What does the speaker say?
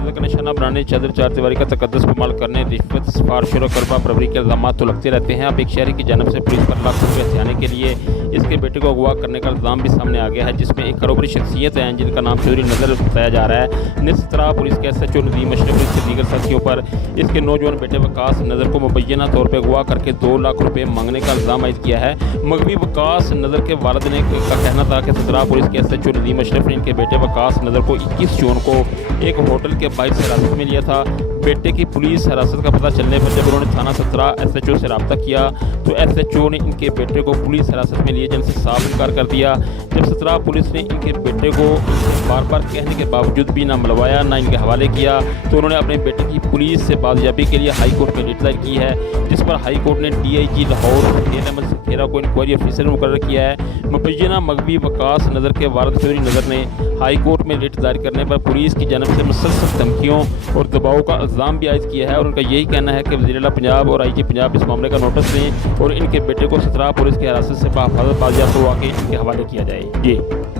तशद्दुद का निशाना बनाने, चादर चार दीवारी का तकद्दुस इस्तेमाल करने, रिश्वत, सिफारिश और करवा बरबरी के इल्ज़ामात तो लगते रहते हैं। अब एक शहरी की जानिब से पुलिस पर लाख रुपये हथियाने के लिए इसके बेटे को अगवा करने का इल्ज़ाम भी सामने आ गया है, जिसमें एक कारोबारी शख्सियत है जिनका नाम चौधरी नज़र बताया जा रहा है। निस तरह पुलिस के SHO नदीम अशरफ और इसके दीगर साथियों पर इसके नौजवान बेटे वकास नज़र को मुबैना तौर पर अगवा करके 2 लाख रुपये मांगने का इल्ज़ाम आयद किया है। मगवी वकास नज़र के वालिद ने का कहना था कि सदरा पुलिस के SHO नदीम अशरफ ने इनके बेटे वकास नज़र को 21 जून को एक होटल के बाहर से हिरासत में लिया था। बेटे की पुलिस हिरासत का पता चलने पर जब उन्होंने थाना 17 SHO से रब्ता किया तो SHO ने इनके बेटे को पुलिस हिरासत में लिए जाने से साफ इनकार कर दिया। जब 17 पुलिस ने इनके बेटे को बार बार कहने के बावजूद भी ना मिलवाया ना इनके हवाले किया तो उन्होंने अपने बेटे की पुलिस से बाजियाबी के लिए हाई कोर्ट में रिट दायर की है, जिस पर हाई कोर्ट ने DIG लाहौर फकीर अहमद सखेरा को इंक्वायरी ऑफिसर मुकर्रर किया है। मुबैना मगवी वकास नज़र के वालिद चौधरी नज़र ने हाई कोर्ट में रिट दायर करने पर पुलिस की जानिब से मुसलसल धमकियों और दबाव का इल्ज़ाम भी आयद किया है और उनका यही कहना है कि वज़ीर-ए-आला पंजाब और IG पंजाब इस मामले का नोटिस लें और इनके बेटे को 17 पुलिस की हिरासत से बाहिफाजत बाजियाब करवा के इनके हवाले किया जाए। जी।